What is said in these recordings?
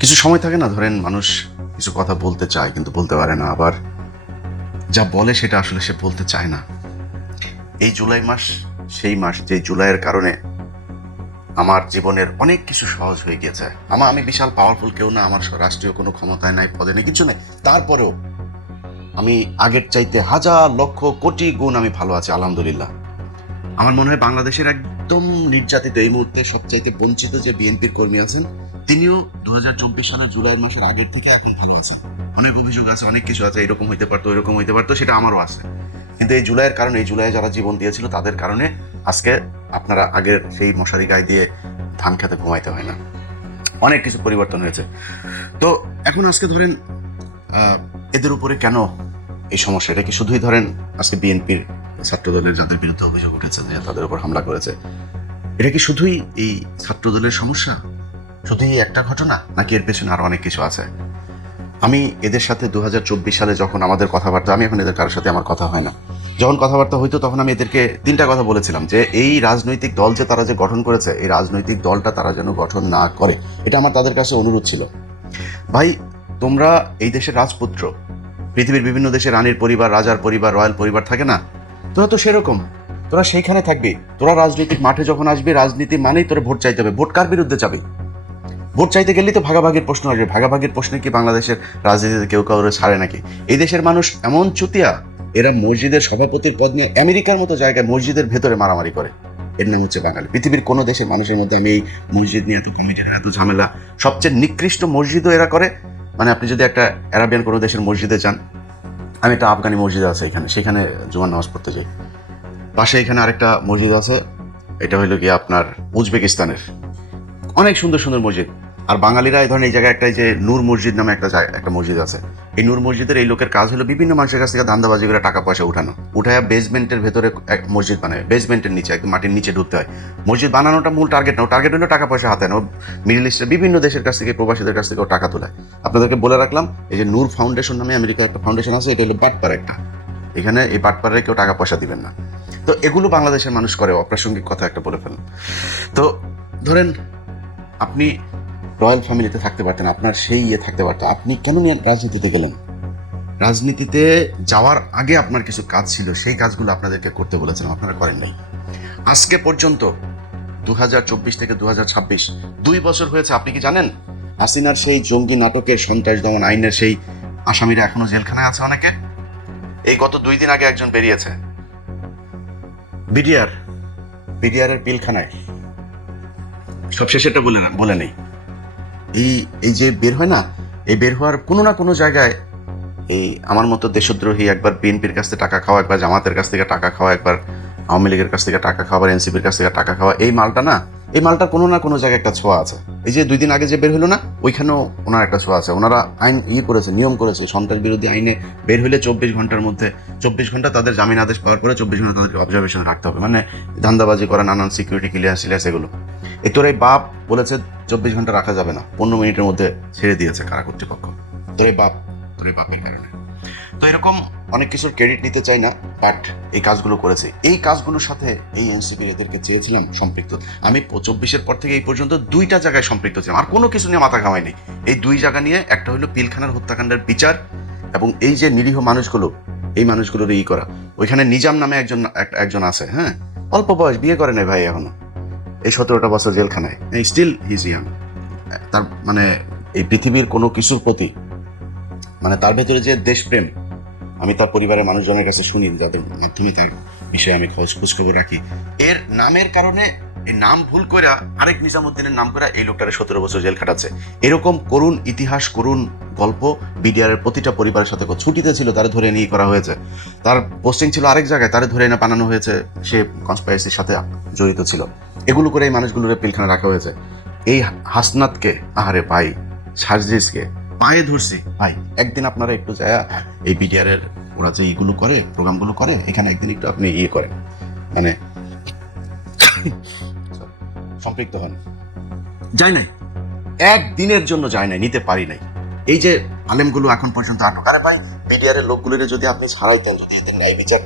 কিছু সময় থাকে না, ধরেন মানুষ কিছু কথা বলতে চায় কিন্তু বলতে পারে না, আবার যা বলে সেটা আসলে সে বলতে চায় না। এই জুলাই মাস সেই মাস যে জুলাইয়ের কারণে আমার জীবনের অনেক কিছু সহজ হয়ে গিয়েছে। আমি বিশাল পাওয়ারফুল কেউ না, আমার রাষ্ট্রীয় কোনো ক্ষমতায় নাই, পদে নেই, কিছু নেই, তারপরেও আমি আগের চাইতে হাজার লক্ষ কোটি গুণ আমি ভালো আছি, আলহামদুলিল্লাহ। আমার মনে হয় বাংলাদেশের একদম নির্যাতিত, এই মুহূর্তে সবচাইতে বঞ্চিত যে বিএনপির কর্মী আছেন, তিনিও 2024 সালের জুলাইয়ের মাসের আগের থেকে এখন ভালো আছেন। অনেক অভিযোগ আছে, অনেক কিছু আছে, এরকম হইতে পারতো, এরকম হইতে পারতো, সেটা আমারও আছে। কিন্তু এই জুলাইয়ের কারণে, এই জুলাইয়ে যারা জীবন দিয়েছিল তাদের কারণে আজকে আপনারা আগের সেই মশারি গায়ে দিয়ে ধান খেতে ঘুমাইতে হয় না। অনেক কিছু পরিবর্তন হয়েছে। তো এখন আজকে ধরেন এদের উপরে কেন এই সমস্যা? এটা কি শুধুই ধরেন আজকে বিএনপির ছাত্রদলের যাদের বিরুদ্ধে অভিযোগ উঠেছে যে তাদের উপর হামলা করেছে, এটা কি শুধুই এই ছাত্রদলের সমস্যা, শুধুই একটা ঘটনা, নাকি এর পেছনে আরো অনেক কিছু আছে? আমি এদের সাথে 2024 সালে যখন আমাদের কথাবার্তা, আমি এখন এদের কারোর সাথে আমার কথা হয় না, যখন কথাবার্তা হইতো তখন আমি এদেরকে তিনটা কথা বলেছিলাম যে এই রাজনৈতিক দল যে তারা যে গঠন করেছে, এই রাজনৈতিক দলটা তারা যেন গঠন না করে। এটা আমার তাদের কাছে অনুরোধ ছিল। ভাই, তোমরা এই দেশের রাজপুত্র, পৃথিবীর বিভিন্ন দেশে রানীর পরিবার, রাজার পরিবার, রয়্যাল পরিবার থাকে না, তোরা তো সেরকম, তোরা সেইখানে থাকবি। তোরা রাজনৈতিক মাঠে যখন আসবি, রাজনীতি মানেই তোরা ভোট চাইতে হবে। ভোট কার বিরুদ্ধে যাবে? ভোট চাইতে গেলেই তো ভাগাভাগির প্রশ্ন আসবে। ভাগাভাগির প্রশ্নে কি বাংলাদেশের রাজনীতিতে কেউ কাউরে ছাড়ে নাকি? এই দেশের মানুষ এমন চুতিয়া, এরা মসজিদের সভাপতির পদ নিয়ে আমেরিকার মতো জায়গায় মসজিদের ভেতরে মারামারি করে। এর নাম হচ্ছে বাঙালি। পৃথিবীর কোনো দেশের মানুষের মধ্যে আমি এই মসজিদ নিয়ে এত কমিটির এত ঝামেলা, সবচেয়ে নিকৃষ্ট মসজিদও এরা করে। মানে আপনি যদি একটা আরাবিয়ান কোনো দেশের মসজিদে যান, আমি একটা আফগানি মসজিদ আছে এখানে, সেখানে জুমার নামাজ পড়তে যাই। পাশে এখানে আরেকটা মসজিদ আছে, এটা হইলো গিয়ে আপনার উজবেকিস্তানের। অনেক সুন্দর সুন্দর মসজিদ। আর বাঙালিরা এই ধরনের এই জায়গায় একটা, যে নূর মসজিদ নামে একটা মসজিদ আছে। এই নূর মসজিদের এই লোকের কাজ হলো বিভিন্ন মানুষের কাছ থেকে ধান্দাবাজি করে টাকা পয়সা উঠানো, উঠায় বেসমেন্টের ভেতরে এক মসজিদ বানায়, বেসমেন্টের নিচে একদম মাটির নিচে ঢুকতে হয়। মসজিদ বানানোটা মূল টার্গেট না, টার্গেট হলো টাকা পয়সা হাতে নেওয়া। মিডল ইস্টের বিভিন্ন দেশের কাছ থেকে, প্রবাসীদের কাছ থেকেও টাকা তোলায়। আপনাদেরকে বলে রাখলাম, এই যে নূর ফাউন্ডেশন নামে আমেরিকার একটা ফাউন্ডেশন আছে, এটা হলো বাটপার একটা। এখানে এই বাটপারে কেউ টাকা পয়সা দিবেন না। তো এগুলো বাংলাদেশের মানুষ করে। অপ্রাসঙ্গিক কথা একটা বলে ফেলেন। তো ধরেন আপনি রয়্যাল ফ্যামিলিতে থাকতে পারতেন, আপনার সেই থাকতে পারতো, আপনি কেন নিয়ে রাজনীতিতে গেলেন? রাজনীতিতে যাওয়ার আগে আপনার কিছু কাজ ছিল, সেই কাজগুলো আপনাদেরকে করতে বলেছিলাম, আপনারা করেন নাই। আজকে পর্যন্ত 2024 থেকে 2026 2 বছর হয়েছে। আপনি কি জানেন হাসিনার সেই জঙ্গি নাটকের, সন্ত্রাস দমন আইনের সেই আসামিরা এখনো জেলখানায় আছে অনেকে? এই গত 2 দিন আগে একজন বেরিয়েছে বিডিআর এর পিলখানায়। সবশেষেটা বলে নেই। এই যে বের হয় না, এই বের হওয়ার কোনো না কোনো জায়গায় এই আমার মতো দেশদ্রোহী, একবার বিএনপির কাছ থেকে টাকা খাওয়া, একবার জামাতের কাছ থেকে টাকা খাওয়া, একবার আওয়ামী লীগের কাছ থেকে টাকা খাওয়া, এনসিপির কাছ থেকে টাকা খাওয়া, এই মালটা না, এই মালটার কোনো না কোনো জায়গায় একটা ছোঁয়া আছে। এই যে 2 দিন আগে যে বের হলো না, ওইখানেও ওনার একটা ছোঁয়া আছে। ওনারা আইন করেছে, নিয়ম করেছে, সন্ত্রাস বিরোধী আইনে বের হলে 24 ঘন্টার মধ্যে, 24 ঘন্টা তাদের জামিন আদেশ পাওয়ার পরে 24 ঘন্টা তাদেরকে অবজারভেশন রাখতে হবে। মানে ধান্দাবাজি করা, নানান সিকিউরিটি ক্লিয়ারেন্স এগুলো। এই তোর এই বাপ বলেছে 24 ঘন্টা রাখা যাবে না, 15 মিনিটের মধ্যে ছেড়ে দিয়েছে কারা কর্তৃপক্ষ। তোর এই বাপের কারণে। তো এরকম অনেক কিছুর ক্রেডিট নিতে চাই না, বাট এই কাজগুলো করেছে। এই কাজগুলোর সাথে এই এনসিপি এদেরকে চেয়েছিলাম সম্পৃক্ত। আমি 24-এর পর থেকে এই পর্যন্ত 2টা জায়গায় সম্পৃক্ত ছিলাম, আর কোনো কিছু নিয়ে মাথা ঘামাইনি। এই 2 জায়গা নিয়ে, একটা হলো পিলখানার হত্যাকাণ্ডের বিচার, এবং এই যে নিরীহ মানুষগুলো, এই মানুষগুলোর করা। ওইখানে নিজাম নামে একজন আছে, হ্যাঁ, অল্প বয়স, বিয়ে করে নাই ভাই এখনো, এই 17টা বছর জেলখানায়, স্টিল হিজ ইয়াং। তার মানে এই পৃথিবীর কোনো কিছুর প্রতি, মানে তার ভেতরে যে দেশপ্রেম, আমি তার পরিবারের মানুষজনের কাছে শুনি, যাদের মাধ্যমে তার বিষয়ে আমি খোঁজখবর রাখি, এর নামের কারণে, এই নাম ভুল করে আরেক নিজামুদ্দিনের নাম করে এই লোকটারে 17 বছর জেল খাটাচ্ছে। এরকম করুণ ইতিহাস, করুণ গল্প বিডিআর এর প্রতিটা পরিবারের সাথে। ছুটিতে ছিল, তারা ধরে নিয়ে করা হয়েছে। তার পোস্টিং ছিল আরেক জায়গায়, তারা ধরে এনে বানানো হয়েছে, সে কনস্পাইরেসির সাথে জড়িত ছিল। এগুলো করে এই মানুষগুলোর পিলখানা রাখা হয়েছে। এই হাসনাতকে, আহারে ভাই, সার্জিসকে পায়ে ধরছি ভাই, একদিন আপনারা একটু যায় এই বিডিআর এর ওরা যে এইগুলো করে, প্রোগ্রামগুলো করে, এখানে একদিন একটু আপনি করেন, মানে সম্পৃক্ত হন। যাই নাই, একদিনের জন্য যায় নাই, নিতে পারি নাই। এই যে আলেমগুলো এখন পর্যন্ত আটক, আরে ভাই, বিডিআর এর লোকগুলোরে যদি আপনি ছাড়াইতেন, যদি এদের ন্যায় বিচার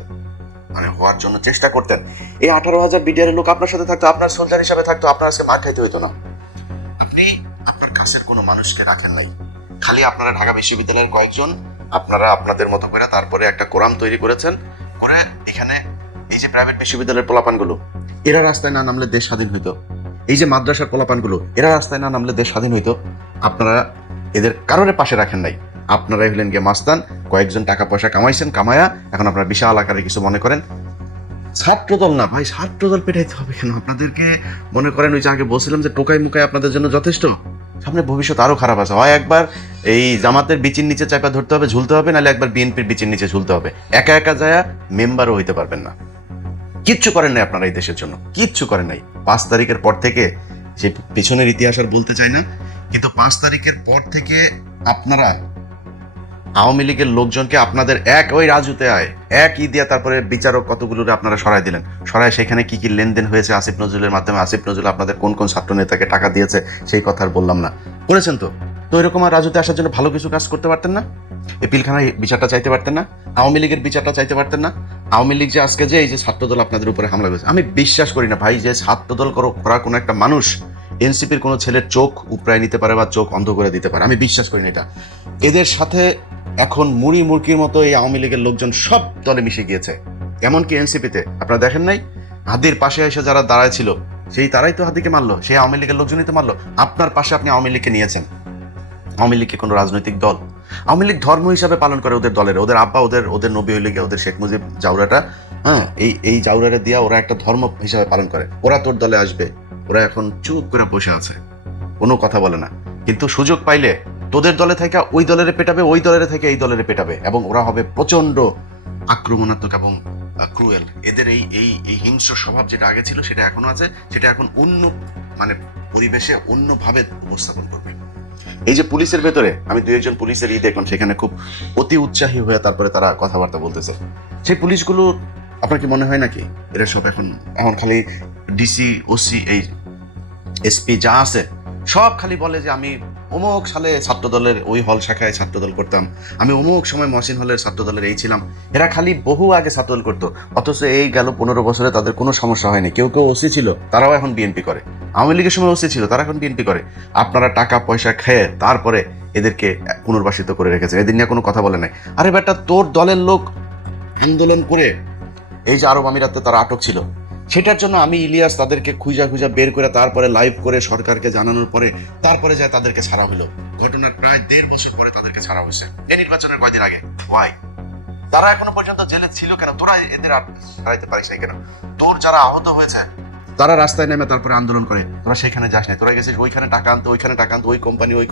মানে হওয়ার জন্য চেষ্টা করতেন, এই 18,000 বিডিআর এর লোক আপনার সাথে থাকতো, আপনার সোলজার হিসাবে থাকতো, আপনার আজকে মার খাইতে হইতো না। আপনি আপনার কাছের কোনো মানুষকে রাখেন নাই, খালি আপনারা ঢাকা বিশ্ববিদ্যালয়ের কয়েকজন আপনারা আপনাদের মতো করে তারপরে একটা কোরাম তৈরি করেছেন, করে এখানে এই যে প্রাইভেট বিশ্ববিদ্যালয়ের পোলাপানগুলো এরা রাস্তায় না নামলে দেশ স্বাধীন হইতো, এই যে মাদ্রাসার পোলাপানগুলো এরা রাস্তায় না নামলে দেশ স্বাধীন হইতো, আপনারা এদের কারোর পাশে রাখেন নাই। আপনারাই হলেন গিয়ে মাস্তান, কয়েকজন টাকা পয়সা কামাইছেন, কামায়া এখন আপনারা বিশাল আকারে কিছু মনে করেন। ছাত্রদল না ভাই, ছাত্রদল পেটাইতে হবে কেন আপনাদেরকে? মনে করেন ওই যে আগে বলছিলাম যে টোকাই মুকাই আপনাদের জন্য যথেষ্ট, সামনে ভবিষ্যৎ আরো খারাপ আছে। হয় একবার এই জামাতের বিচির নিচে চাপা ধরতে হবে, ঝুলতে হবে, নাহলে একবার বিএনপির বিচির নিচে ঝুলতে হবে। একা একা যায় মেম্বারও হইতে পারবেন না। কিচ্ছু করেন নাই আপনারা এই দেশের জন্য, কিচ্ছু করেন নাই। 5 তারিখের পর থেকে, সে পেছনের ইতিহাস আর বলতে চাই না, কিন্তু 5 তারিখের পর থেকে আপনারা আওয়ামী লীগের লোকজনকে আপনাদের এক ওই রাজুতে আয় এক দিয়া তারপরে বিচারক কতগুলো আপনারা সরাই দিলেন। সরাই সেখানে কি কি লেনদেন হয়েছে আসিফ নজরুলের মাধ্যমে, আসিফ নজরুল আপনাদের কোন কোন ছাত্র নেতাকে টাকা দিয়েছে সেই কথা আর বললাম না। করেছেন তো এরকম আর রাজুতে আসার জন্য ভালো কিছু কাজ করতে পারতেন না? এই পিলখানায় বিচারটা চাইতে পারতেন না? আওয়ামী লীগের বিচারটা চাইতে পারতেন না? আওয়ামী লীগ যে আজকে যে এই যে ছাত্রদল আপনাদের উপরে হামলা করেছে, আমি বিশ্বাস করি না ভাই যে ছাত্রদল করা কোনো একটা মানুষ এনসিপির কোনো ছেলের চোখ উপড়ায় নিতে পারে বা চোখ অন্ধ করে দিতে পারে, আমি বিশ্বাস করি না এটা। এদের সাথে এখন মুড়ি মুরগির মতো এই আওয়ামী লীগের লোকজন সব দলে মিশে গিয়েছে, এমনকি এনসিপিতে। আপনারা দেখেন নাই হাদির পাশে এসে যারা দাঁড়ায় ছিল সেই তারাই তো হাদিকে মারলো, সেই আওয়ামী লীগের লোকজনই তো মারলো। আপনার পাশে আপনি আওয়ামী লীগকে নিয়েছেন। আওয়ামী লীগকে কোনো রাজনৈতিক দল, আওয়ামী লীগ ধর্ম হিসাবে পালন করে ওদের দলের, ওদের আব্বা ওদের নবী হইলে গিয়ে ওদের শেখ মুজিব জাউরাটা, হ্যাঁ এই জাউরাটা দিয়া ওরা একটা ধর্ম হিসাবে পালন করে। ওরা তোর দলে আসবে, ওরা এখন চুপ করে বসে আছে, কোনো কথা বলে না। কিন্তু সুযোগ পাইলে তোদের দলে থেকে ওই দলের পেটাবে, ওই দলের থেকে এই দলের পেটাবে, এবং ওরা হবে প্রচন্ড আক্রমণাত্মক এবং ক্রুয়েল। এদের এই হিংস্র স্বভাব যেটা আগে ছিল সেটা এখনো আছে, সেটা এখন অন্য মানে পরিবেশে অন্যভাবে উপস্থাপন করবে। এই যে পুলিশের ভেতরে আমি 2-1 পুলিশের দেখলাম, সেখানে খুব অতি উৎসাহী হয়ে তারপরে তারা কথাবার্তা বলতেছে। সেই পুলিশগুলো আপনার কি মনে হয় নাকি এরা সব এখন খালি ডিসি ওসি এই এসপি যা আছে সব খালি বলে যে আমি অমুক সালে ছাত্রদলের ওই হল শাখায় ছাত্রদল করতাম, আমি অমুক সময় মহসিন হলের ছাত্রদলের এই ছিলাম। এরা খালি বহু আগে ছাত্রদল করতো, অথচ এই গেল 15 বছরে তাদের কোনো সমস্যা হয়নি। কেউ কেউ ওসি ছিল, তারাও এখন বিএনপি করে। আওয়ামী লীগের সময় ওসি ছিল, তারা এখন বিএনপি করে। আপনারা টাকা পয়সা খেয়ে তারপরে এদেরকে পুনর্বাসিত করে রেখেছেন, এদের নিয়ে কোনো কথা বলে নাই। আরে বেটা, তোর দলের লোক আন্দোলন করে এই যে আরব আমিরাতে তারা আটক ছিল, সেটার জন্য আমি ইলিয়াস তাদেরকে খুঁজা বের করে তারপরে লাইভ করে সরকারকে জানানোর পরে তারপরে যায় তাদেরকে ছাড়া হলো। ঘটনার প্রায় 1.5 বছর পরে তাদেরকে ছাড়া হয়েছে, এই নির্বাচনের কয়দিন আগে। ওয়াই তারা এখনো পর্যন্ত জেলে ছিল কেন? তোরা এদের ছাড়াইতে পারিস নাই কেন? তোর যারা আহত হয়েছে তারা রাস্তায় নেমে তারপরে আন্দোলন করে, তোরা সেখানে যাস নাই, তোরা গেছিস ওইখানে টাকা আনতো, ওই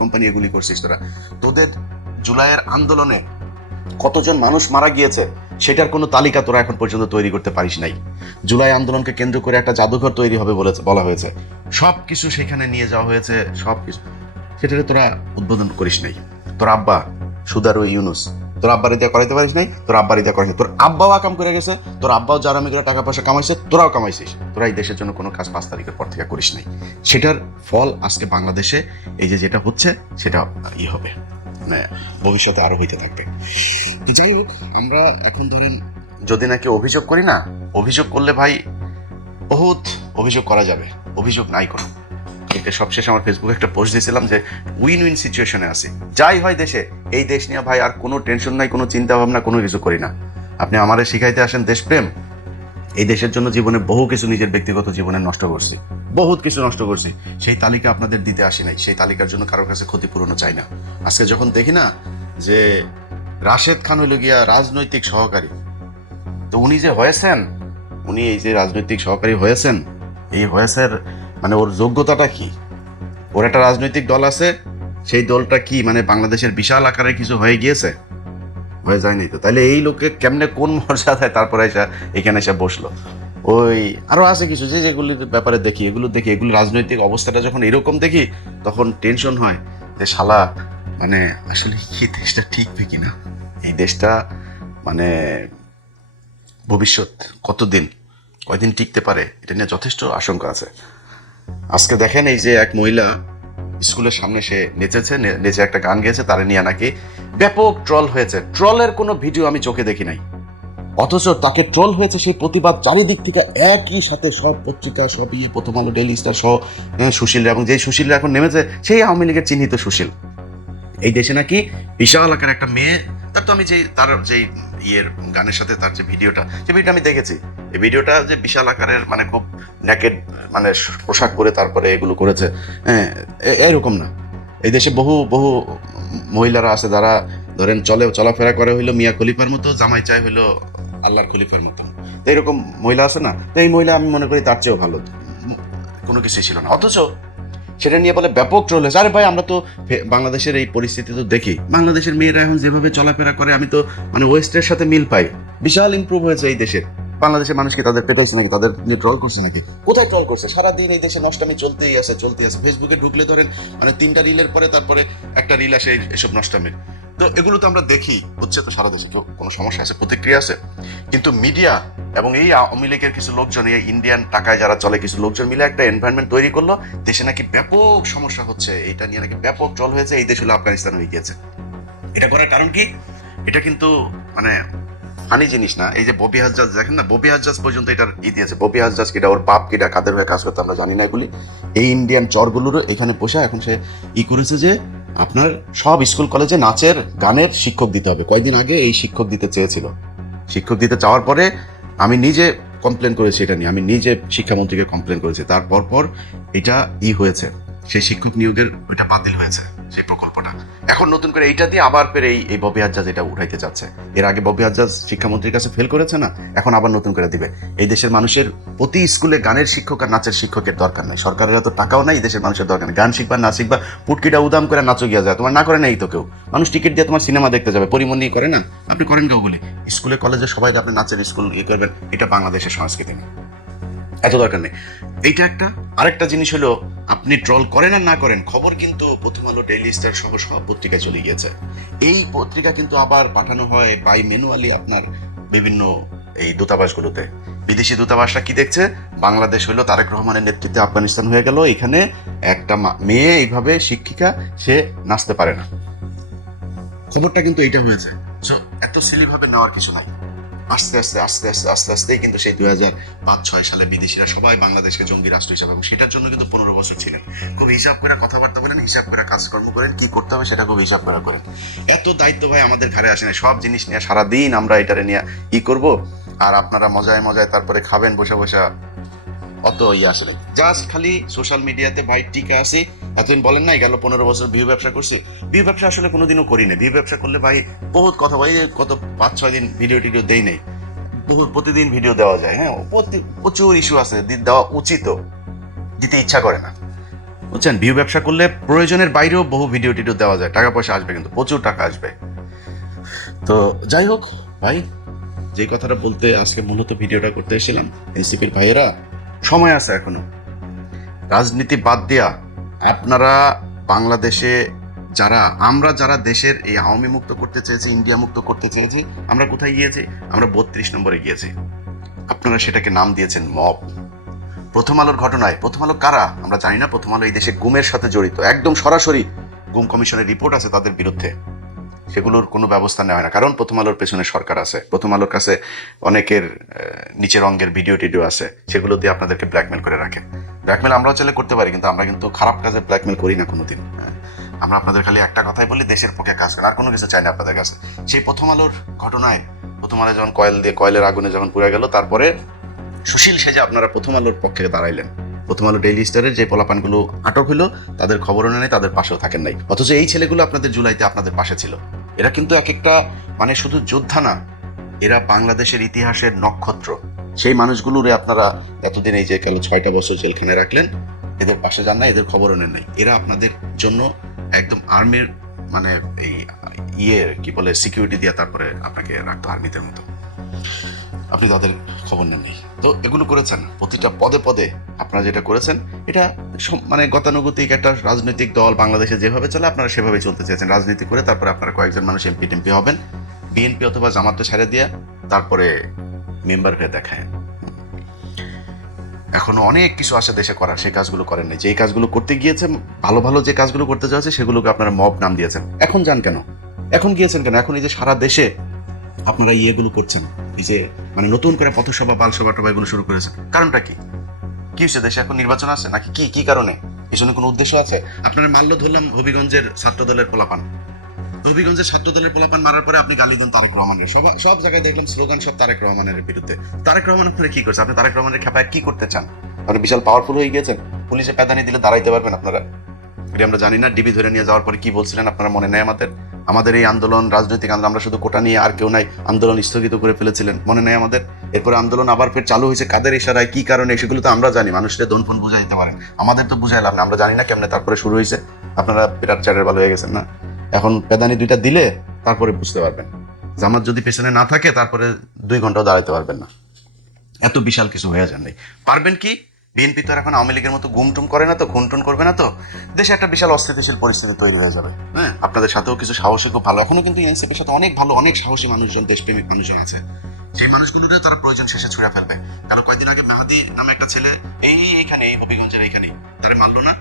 কোম্পানি এগুলি করছিস তোরা। তোদের জুলাইয়ের আন্দোলনে কতজন মানুষ মারা গিয়েছে সেটার কোনো তালিকা তোরা এখন পর্যন্ত তৈরি করতে পারিস নাই। জুলাই আন্দোলনকে কেন্দ্র করে একটা জাদুঘর তৈরি হবে বলা হয়েছে, সবকিছু সেখানে নিয়ে যাওয়া হয়েছে, সবকিছু সেটাকে তোরা উদ্বোধন করিস নাই। তোর আব্বা সুদারু ইউনুস, তোর আব্বার ইদা করাইতে পারিস নাই, তোর আব্বার ইদা করাইছে, তোর আব্বাও আকাম করে গেছে, তোর আব্বাও যারা আমি করে টাকা পয়সা কামাইছে, তোরাও কামাইছিস। তোরা এই দেশের জন্য কোনো কাজ 5 তারিখের পর থেকে করিস নাই। সেটার ফল আজকে বাংলাদেশে এই যে যেটা হচ্ছে সেটা হবে, মানে ভবিষ্যতে আরো হইতে থাকবে। তো যাই হোক, আমরা এখন ধরেন যদি নাকি অভিযোগ করি না, অভিযোগ করলে ভাই বহুত অভিযোগ করা যাবে, অভিযোগ নাই কোনো। সবশেষে আমার ফেসবুকে একটা পোস্ট দিয়েছিলাম যে উইন সিচুয়েশনে আছি, যাই হয় দেশে, এই দেশ নিয়ে ভাই আর কোনো টেনশন নাই, কোনো চিন্তা ভাবনা, কোনো কিছু করি না। আপনি আমারে শিখাইতে আসেন দেশপ্রেম, এই দেশের জন্য জীবনে বহু কিছু নিজের ব্যক্তিগত জীবনে নষ্ট করছি, বহুত কিছু নষ্ট করছি, সেই তালিকা আপনাদের দিতে আসি নাই, সেই তালিকার জন্য কারোর কাছে ক্ষতিপূরণও চাই না। আজকে যখন দেখি না যে রাশেদ খান হইল গিয়া রাজনৈতিক সহকারী, তো উনি যে হয়েছেন, উনি এই যে রাজনৈতিক সহকারী হয়েছেন, এই হয়েছে মানে ওর যোগ্যতাটা কি? ওর একটা রাজনৈতিক দল আছে, সেই দলটা কি মানে বাংলাদেশের বিশাল আকারে কিছু হয়ে গিয়েছে? হয়ে যায়নি তো। তাহলে এই লোককে কেমনে কোন মর্যাদায় তারপরে এখানে এসে বসলো? ওই আরো আছে কিছু যেগুলির ব্যাপারে দেখি, এগুলো রাজনৈতিক অবস্থাটা যখন এরকম দেখি তখন টেনশন হয় যে শালা মানে আসলে কি দেশটা ঠিকবে কিনা, এই দেশটা মানে ভবিষ্যৎ কয়দিন টিকতে পারে, এটা নিয়ে যথেষ্ট আশঙ্কা আছে। আজকে দেখেন এই যে এক মহিলা স্কুলের সামনে সে নেচে একটা গান গেয়েছে, তারা নিয়ে নাকি ব্যাপক ট্রল হয়েছে। ট্রলের কোনো ভিডিও আমি চোখে দেখি নাই, অথচ তাকে ট্রল হয়েছে, সেই প্রতিবাদ চারিদিক থেকে একই সাথে সব পত্রিকা, সব প্রথম আলো, ডেইলি স্টার সহ সুশীলরা, এবং যে সুশীলরা এখন নেমেছে সেই আওয়ামী লীগের চিহ্নিত সুশীল। এই দেশে নাকি বিশাল আকার একটা মেয়ে, তার তো আমি তার যে গানের সাথে তার যে ভিডিওটা, সেই ভিডিওটা আমি দেখেছি। এই ভিডিওটা যে বিশাল আকারের, মানে খুব নেকেড, মানে পোশাক পরে তারপরে এগুলো করেছে, হ্যাঁ, এরকম না। এই দেশে বহু বহু মহিলারা আছে যারা ধরেন চলাফেরা করে হইলো মিয়া খলিফার মতো, জামাই চাই হইলো আল্লাহর খলিফার মতো, এরকম মহিলা আছে না? তো এই মহিলা আমি মনে করি তার চেয়েও ভালো, কোনো কিছুই ছিল না। অথচ সেটা নিয়ে বলে ব্যাপক ট্রোল হয়েছে। আরে ভাই, আমরা তো বাংলাদেশের এই পরিস্থিতি তো দেখি, বাংলাদেশের মেয়েরা এখন যেভাবে চলাফেরা করে, আমি তো মানে ওয়েস্টের সাথে মিল পাই। বিশাল ইমপ্রুভ হয়েছে এই দেশের। বাংলাদেশের মানুষ কি তাদের পেটাইছে নাকি? তাদের নিয়ে ট্রল করছে নাকি? কোথায় ট্রল করছে? সারাদিন এই দেশে নষ্টামি চলতেই আছে। ফেসবুকে ঢুকলে ধরেন মানে 3টা রিলের পরে তারপরে একটা রিল আসে এসব নষ্টামির। তো এগুলো তো আমরা দেখি, হচ্ছে তো সারা দেশে। কোনো সমস্যা আছে, প্রতিক্রিয়া আছে। কিন্তু মিডিয়া এবং এই আওয়ামী লীগের কিছু লোকজন, এই ইন্ডিয়ান টাকায় যারা চলে কিছু লোকজন মিলে একটা এনভায়রনমেন্ট তৈরি করলো, দেশে নাকি ব্যাপক সমস্যা হচ্ছে, এটা নিয়ে নাকি ব্যাপক ট্রল হয়েছে, এই দেশ হলো আফগানিস্তান হয়ে গিয়েছে। এটা করার কারণ কি? এটা কিন্তু মানে ফানি জিনিস না। এই যে ববি হাজ্জাজ দেখেন না, ববি হাজ্জাজ পর্যন্ত এটার দিয়েছে। ববি হাজ্জাজ কিটা, ওর বাপ কিটা, কাদের হয়ে কাজ করতে আমরা জানি না। এগুলি এই ইন্ডিয়ান চরগুলোরও এখানে বসে এখন সে করেছে যে আপনার সব স্কুল কলেজে নাচের গানের শিক্ষক দিতে হবে। কয়েকদিন আগে এই শিক্ষক দিতে চেয়েছিল। শিক্ষক দিতে চাওয়ার পরে আমি নিজে কমপ্লেন করেছি এটা নিয়ে, আমি নিজে শিক্ষামন্ত্রীকে কমপ্লেন করেছি। তারপর এটা হয়েছে, সেই শিক্ষক নিয়োগের ওইটা বাতিল হয়েছে, সেই প্রকল্পটা। এখন নতুন করে এইটা দিয়ে আবার ফের এই ববি হাজ্জাজ এটা উঠাইতে চাচ্ছে। এর আগে ববি হাজ্জাজ শিক্ষামন্ত্রীর কাছে ফেল করেছে না, এখন আবার নতুন করে দিবে। এই দেশের মানুষের প্রতি স্কুলে গানের শিক্ষক আর নাচের শিক্ষকের দরকার নেই। সরকারের এত টাকাও নাই, দেশের মানুষের দরকার নেই। গান শিখবা না শিখবা, পুটকিটা উদাম করে নাচো গিয়া যায়, তোমার না করে নাই তো কেউ। মানুষ টিকিট দিয়ে তোমার সিনেমা দেখতে যাবে, পরিমণি করে না, আপনি করেন কেউ বলে স্কুলে কলেজে সবাইকে আপনি নাচের স্কুল করবেন, এটা বাংলাদেশের সংস্কৃতি নেই, এত দরকার নেই। এইটা একটা। আরেকটা জিনিস হলো, আপনি ট্রল করেন আর না করেন, খবর কিন্তু প্রথম আলো, ডেইলি স্টার সহ সব পত্রিকায় চলে গিয়েছে। এই পত্রিকা কিন্তু আবার পাঠানো হয় বাই ম্যানুয়ালি আপনার বিভিন্ন এই দূতাবাসগুলোতে। বিদেশি দূতাবাসরা কি দেখছে, বাংলাদেশ হইলো তারেক রহমানের নেতৃত্বে আফগানিস্তান হয়ে গেল, এখানে একটা মেয়ে এইভাবে শিক্ষিকা, সে নাচতে পারে না। খবরটা কিন্তু এইটা হয়েছে। এত সিলি ভাবে নেওয়ার কিছু নাই। আস্তে আস্তে আস্তে আস্তে আস্তে আস্তেই কিন্তু সেই 2005-06 সালে বিদেশিরা সবাই বাংলাদেশকে জঙ্গি রাষ্ট্র হিসাবে, এবং সেটার জন্য কিন্তু 15 বছর ছিলেন। খুব হিসাব করে কথাবার্তা বলেন, হিসাব করে কাজকর্ম করেন, কি করতে হবে সেটা খুব হিসাব করে করেন। এত দায়িত্ব ভাই আমাদের ঘাড়ে আসে না। সব জিনিস নিয়ে সারাদিন আমরা এটারে নিয়ে করব, আর আপনারা মজায় মজায় তারপরে খাবেন বসে বসে, অত আসলে জাস্ট খালি সোশ্যাল মিডিয়াতে ভাই টিকা আছি। এতদিন বলেন নাই গেল 15 বছর ভিউ ব্যবসা করছি। ভিউ ব্যবসা আসলে কোনোদিনও করি না। ভিউ ব্যবসা করলে ভাই বহুত কথা, ভাই কত 5-6 দিন ভিডিও টিডিও দেই নাই, প্রতিদিন ভিডিও দেওয়া যায়। হ্যাঁ, প্রচুর ইস্যু আছে, দেওয়া উচিত, দিতে ইচ্ছা করে না, বুঝছেন। ভিউ ব্যবসা করলে প্রয়োজনের বাইরেও বহু ভিডিও টিডিও দেওয়া যায়, টাকা পয়সা আসবে, কিন্তু প্রচুর টাকা আসবে। তো যাই হোক ভাই, যে কথাটা বলতে আজকে মূলত ভিডিওটা করতে এসেছিলাম, এনসিপির ভাইয়েরা সময় আছে এখনো। রাজনীতি বাদ দিয়া আপনারা বাংলাদেশে আমরা যারা দেশের এই আওয়ামী মুক্ত করতে চেয়েছি, ইন্ডিয়া মুক্ত করতে চেয়েছি, আমরা কোথায় গিয়েছি? আমরা 32 নম্বরে গিয়েছি। আপনারা সেটাকে নাম দিয়েছেন মব। প্রথম আলোর ঘটনায়, প্রথম আলো কারা আমরা জানি না। প্রথম আলো এই দেশে গুমের সাথে জড়িত, একদম সরাসরি গুম কমিশনের রিপোর্ট আছে তাদের বিরুদ্ধে, সেগুলোর কোনো ব্যবস্থা নেওয়া হয় না। কারণ প্রথম আলোর পেছনে সরকার আছে, প্রথম আলোর কাছে অনেকের নিচের অঙ্গের ভিডিও টিডিও আছে, সেগুলো দিয়ে আপনাদেরকে ব্ল্যাকমেল করে রাখে। ব্ল্যাকমেল আমরাও চাইলে করতে পারি, কিন্তু আমরা কিন্তু খারাপ কাজে ব্ল্যাকমেল করি না কোনোদিন। আমরা আপনাদের খালি একটা কথাই বলি, দেশের পক্ষে কাজ করেন, আর কোনো কিছু চাই না আপনাদের কাছে। সেই প্রথম আলোর ঘটনায়, প্রথম আলো যখন কয়েলের আগুনে যখন পুড়ে গেল, তারপরে সুশীল সেজে আপনারা প্রথম আলোর পক্ষে দাঁড়াইলেন। প্রথম আলো, ডেইলি স্টারের যে পোলাপানগুলো আটক হলো, তাদের খবরও নেই, তাদের পাশেও থাকেন নাই। অথচ এই ছেলেগুলো আপনাদের জুলাইতে আপনাদের পাশে ছিল। এরা কিন্তু এক একটা মানে শুধু যোদ্ধা না, এরা বাংলাদেশের ইতিহাসের নক্ষত্র। সেই মানুষগুলোরে আপনারা এতদিন এই যে গেল 6টা বছর জেলখানে রাখলেন, এদের পাশে যান না, এদের খবরও নেন নাই। এরা আপনাদের জন্য একদম আর্মির মানে এই কি বলে সিকিউরিটি দিয়ে তারপরে আপনাকে রাখতো আর্মিদের মতো, আপনি তাদের খবর নেননি। তো এগুলো করেছেন, প্রতিটা পদে পদে আপনারা যেটা করেছেন, এটা মানে গতানুগতিক একটা রাজনৈতিক দল বাংলাদেশে যেভাবে চলে আপনারা সেভাবে চলতে চেয়েছেন। রাজনীতি করে তারপরে আপনারা কয়েকজন মানুষ এমপি টেমপি হবেন, বিএনপি অথবা জামাতে ছেড়ে দিয়ে তারপরে মেম্বার হয়ে দেখায়। এখনো অনেক কিছু আছে দেশে করার, সেই কাজগুলো করেন নাই। যেই কাজগুলো করতে গিয়েছেন, ভালো ভালো যে কাজগুলো করতে যাচ্ছে, সেগুলোকে আপনারা মব নাম দিয়েছেন। এখন যান কেন? এখন গিয়েছেন কেন? এখন এই যে সারা দেশে আপনারা ইয়েগুলো করছেন, এই যে মানে নতুন করে পথসভা বালসভা টভা এগুলো শুরু করেছে, কারণটা কি? কি হচ্ছে, দেশে এখন নির্বাচন আছে নাকি? কি কি কারণে? পিছনে কোনো উদ্দেশ্য আছে? আপনারা মাল্য ধরলাম হবিগঞ্জের ছাত্র দলের পোলাপান, হবিগঞ্জের ছাত্র দলের পোলাপান মারার পরে আপনি গালি দেন তারেক রহমানের, সব জায়গায় দেখলাম স্লোগান সব তারেক রহমানের বিরুদ্ধে। তারেক রহমান আপনারা কি করছে? আপনি তারেক রহমানের খেপায় কি করতে চান? আপনি বিশাল পাওয়ারফুল হয়ে গেছেন, পুলিশে প্যাদানি দিলে দাঁড়াইতে পারবেন আপনারা? এটা আমরা জানি না। ডিবি ধরে নিয়ে যাওয়ার পরে কি বলছিলেন আপনারা মনে নেই? আমাদের এই আন্দোলন, রাজনৈতিক আন্দোলন, আমরা শুধু কোটা নিয়ে আর কেউ নাই, আন্দোলন স্থগিত করে ফেলেছিলেন, মনে নেই আমাদের? এরপরে আন্দোলন আবার ফের চালু হয়েছে, কাদের ইশারায়, কি কারণে, সেগুলো তো আমরা জানি। মানুষকে দন ফোন বুঝাই দিতে পারেন, আমাদের তো বুঝাই লাভ না, আমরা জানি না কেমনে তারপরে শুরু হয়েছে। আপনারা বিরাট চারের ভালো হয়ে গেছেন না? এখন পেদানি দুইটা দিলে তারপরে বুঝতে পারবেন। জামাত যদি পেছনে না থাকে তারপরে 2 ঘন্টাও দাঁড়াতে পারবেন না, এত বিশাল কিছু হয়ে যান নাই। পারবেন কি? বিএনপি তো এখন আওয়ামী লীগের মতো গুমটুম করে না তো, খুনটুন করবে না তো, দেশে একটা বিশাল অস্থিতিশীল পরিস্থিতি তৈরি হয়ে যাবে। হ্যাঁ, আপনাদের সাথেও কিছু সাহসী, খুব ভালো, এখনো কিন্তু এনসিপির সাথে অনেক ভালো, অনেক সাহসী মানুষজন, দেশপ্রেমিক মানুষজন আছে। সেই মানুষগুলোরে তারা প্রয়োজন শেষে ছুঁড়ে ফেলবে। কারণ কয়েকদিন আগে মেহাদি নামে একটা ছেলে এইখানে এই হবিগঞ্জের এইখানে তারা মানলো না,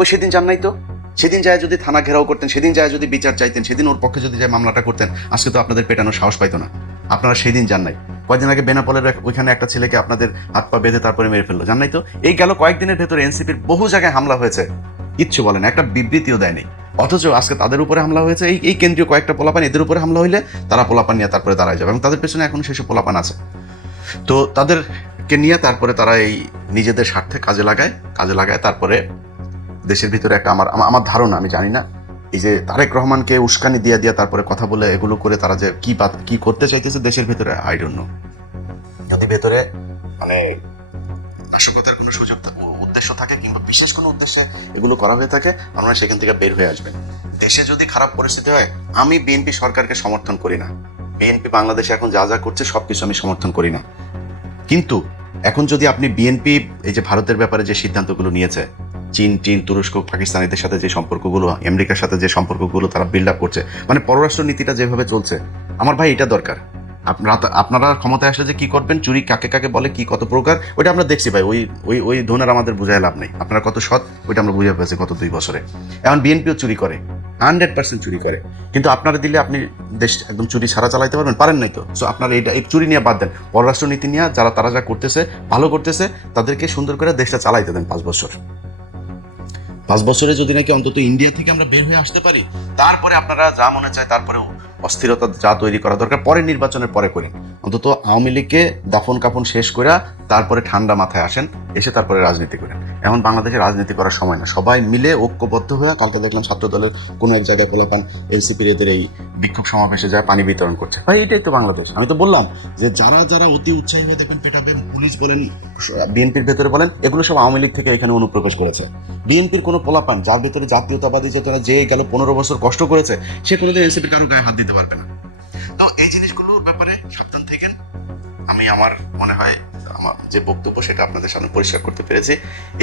ওই সেদিন জান নাই তো, সেদিন যায় যদি থানা ঘেরাও করতেন, সেদিন যায় যদি বিচার চাইতেন, সেদিন ওর পক্ষে যদি যায় মামলাটা করতেন, আজকে তো আপনাদের পেটানোর সাহস পাইতো না। আপনারা সেদিন জান নাই। কয়েকদিন আগে বেনাপোলের ওইখানে একটা ছেলেকে আপনাদের হাত পা বেঁধে তারপরে মেরে ফেললো, জান নাই তো? এই গেল কয়েকদিনের ভেতরে এনসিপির বহু জায়গায় হামলা হয়েছে, কিচ্ছু বলেন, একটা বিবৃতিও দেয়নি। অথচ আজকে তাদের উপরে হামলা হয়েছে, এই কেন্দ্রীয় কয়েকটা পোলাপান, এদের উপরে হামলা হইলে তারা পোলাপান নিয়ে তারপরে দাঁড়ায় যাবে, এবং তাদের পেছনে এখন সেসব পোলাপান আছে। তো তাদেরকে নিয়ে তারপরে তারা এই নিজেদের স্বার্থে কাজে লাগায় তারপরে দেশের ভিতরে একটা আমার ধারণা, আমি জানি না, এই যে তারেক রহমানকে উস্কানি দিয়া তারপরে কথা বলে এগুলো করে তারা যে কি করতে চাইতেছে দেশের ভিতরে, আই ডোন্ট নো। যদি ভেতরে মানে নাশকতার কোনো উদ্দেশ্য থাকে কিংবা বিশেষ কোনো উদ্দেশ্যে এগুলো করা হয়ে থাকে, আপনারা সেখান থেকে বের হয়ে আসবেন। দেশে যদি খারাপ পরিস্থিতি হয়, আমি বিএনপি সরকারকে সমর্থন করি না, বিএনপি বাংলাদেশে এখন যা যা করছে সবকিছু আমি সমর্থন করি না। কিন্তু এখন যদি আপনি বিএনপি এই যে ভারতের ব্যাপারে যে সিদ্ধান্তগুলো নিয়েছে, চীন, তুরস্ক, পাকিস্তানিদের সাথে যে সম্পর্কগুলো, আমেরিকার সাথে যে সম্পর্কগুলো তারা বিল্ড আপ করছে, মানে পররাষ্ট্র নীতিটা যেভাবে চলছে, আমার ভাই এটা দরকার। আপনারা ক্ষমতায় আসলে যে কি করবেন, চুরি কাকে কাকে বলে, কি কত প্রকার, ওইটা আমরা দেখছি ভাই। ওই ধরনের আমাদের বোঝায় লাভ নেই। আপনারা কত সৎ ওইটা আমরা বুঝে পেয়েছি গত 2 বছরে। এখন বিএনপিও চুরি করে, 100% চুরি করে, কিন্তু আপনারা দিলে আপনি দেশ একদম চুরি ছাড়া চালাইতে পারেন নাই তো। সো আপনারা এই চুরি নিয়ে বাদ দেন, পররাষ্ট্র নীতি নিয়ে তারা যা করতেছে, ভালো করতেছে, তাদেরকে সুন্দর করে দেশটা চালাইতে দেন 5 বছর। 5 বছরে যদি নাকি অন্তত ইন্ডিয়া থেকে আমরা বের হয়ে আসতে পারি, তারপরে আপনারা যা মনে চায়, তারপরে অস্থিরতা যা তৈরি করা দরকার পরে নির্বাচনের পরে করেন। অন্তত আওয়ামী লীগকে দাফন কাফন শেষ করে তারপরে ঠান্ডা মাথায় আসেন, এসে তারপরে রাজনীতি করেন। এখন বাংলাদেশে রাজনীতি করার সময় না, সবাই মিলে ঐক্যবদ্ধ হয়ে, কালকে দেখলাম ছাত্র দলের কোনো এক জায়গায় পোলাপান এনসিপির এদের এই বিক্ষোভ সমাবেশে যায় পানি বিতরণ করছে। ভাই এটাই তো বাংলাদেশ। আমি তো বললাম যে যারা অতি উৎসাহী হয়ে দেখবেন পেটাবেন, পুলিশ বলেন, বিএনপির ভেতরে বলেন, এগুলো সব আওয়ামী লীগ থেকে এখানে অনুপ্রবেশ করেছে। বিএনপির কোনো পোলাপান যার ভেতরে জাতীয়তাবাদী চেতনা যে গেল 15 বছর কষ্ট করেছে, সে কোনোদিন এনসিপির কারো গায়ে হাত দিতে পারবে না। তো এই জিনিসগুলোর ব্যাপারে সাবধান থাকেন। আমি আমার মনে হয় আমার যে বক্তব্য সেটা আপনাদের সামনে পরিষ্কার করতে পেরেছি।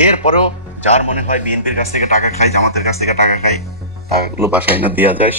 এরপরেও যার মনে হয় বিএনপির কাছ থেকে টাকা খাই, জামাতের কাছ থেকে টাকা খাই, টাকাগুলো বাসায় না দেওয়া যায়।